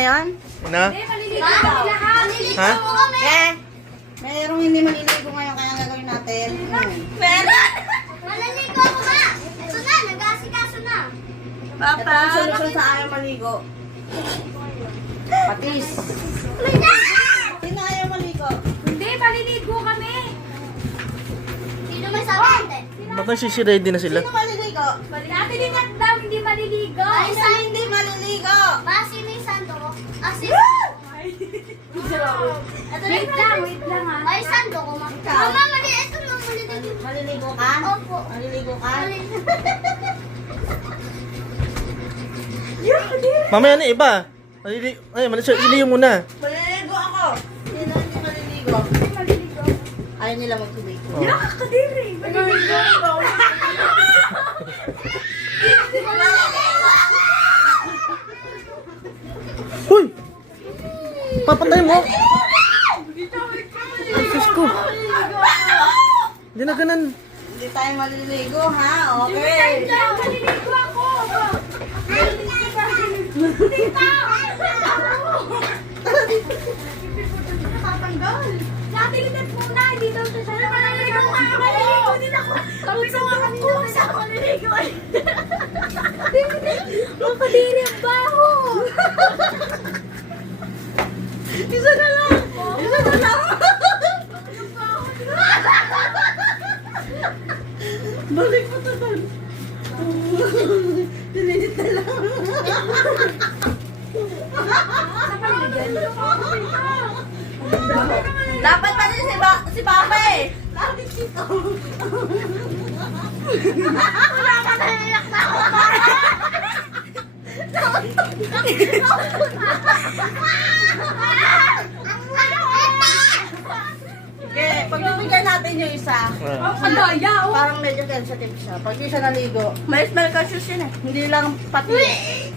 ngayon? Na? Hindi, maliligo kami lahat. Ha? Eh, mayroong hindi maliligo ngayon kaya gagawin natin. Meron! Maliligo ako ba? Ito na, nag-asikaso na. Ito ang solusyon sa ayaw maligo. Patis. Sino ayaw maligo? Hindi, maliligo kami. Sino may sabi? Baka ready na sila. Sino maliligo? Ate din at daw hindi maliligo. Ay, isa hindi maliligo. Basi may santo. Asi. Wait lang ha. Ay, santo ko ma. Mama, mali. Ito na, maliligo. Maliligo ka? Opo. Maliligo ka? Mamaya na iba. Ay, iliyo muna. Maliligo ako. Sino hindi maliligo? Maliligo. Ayaw nila magtubig. Oh. Kadiri. Maliligo ako. Hoy! Papatay mo! Diyos ko! Hindi na ganun. Hindi tayo maliligo, ha? Okay. Maliligo ako. Nakatanggal. Natinitip muna. Hindi daw siya siya. Maliligo nga ako. Maliligo din ako. Sabi ko nga kanina. Isa ako maliligo. Makadiri ang baho. Isa na lang. Isa na lang. Balik mo to doon. Dinilit na lang. Dapat pa din si Papa eh. Dapat dito. Wala ka naiyak na ako. Okay, pagbibigyan natin yung isa. Ang daya oh. Parang medyo sensitive siya. Pag di siya naligo, may smell cashews yun eh. Hindi lang pati.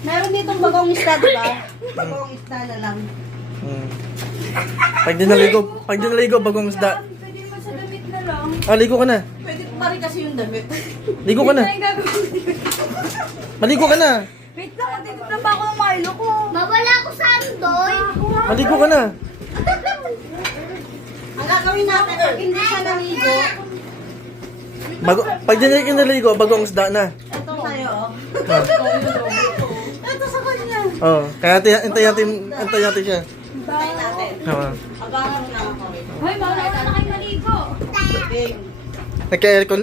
Meron ditong bagong isda, di ba? Bagong isda na lang. Hmm. Pag di naligo, bagong isda. Pwede mo sa damit na lang. Ah, ligo ka na. Pwede pa rin kasi yung damit. Ligo ka na. Ano yung gagawin? Maligo ka na. Wait lang, titignan pa ako ng Milo ko. Mawala ako sa andoy. Maligo ka na. Ang gagawin natin, pag hindi siya naligo, Pag di naligo, bagong isda na. ito sa'yo, oh. Ah. Ito sa kanya. Oh, kaya antayin natin siya. Tayo natin. Ah. Abangan mo lang ako. Hoy, mawala na kayo maligo. Okay. Nagka-aircon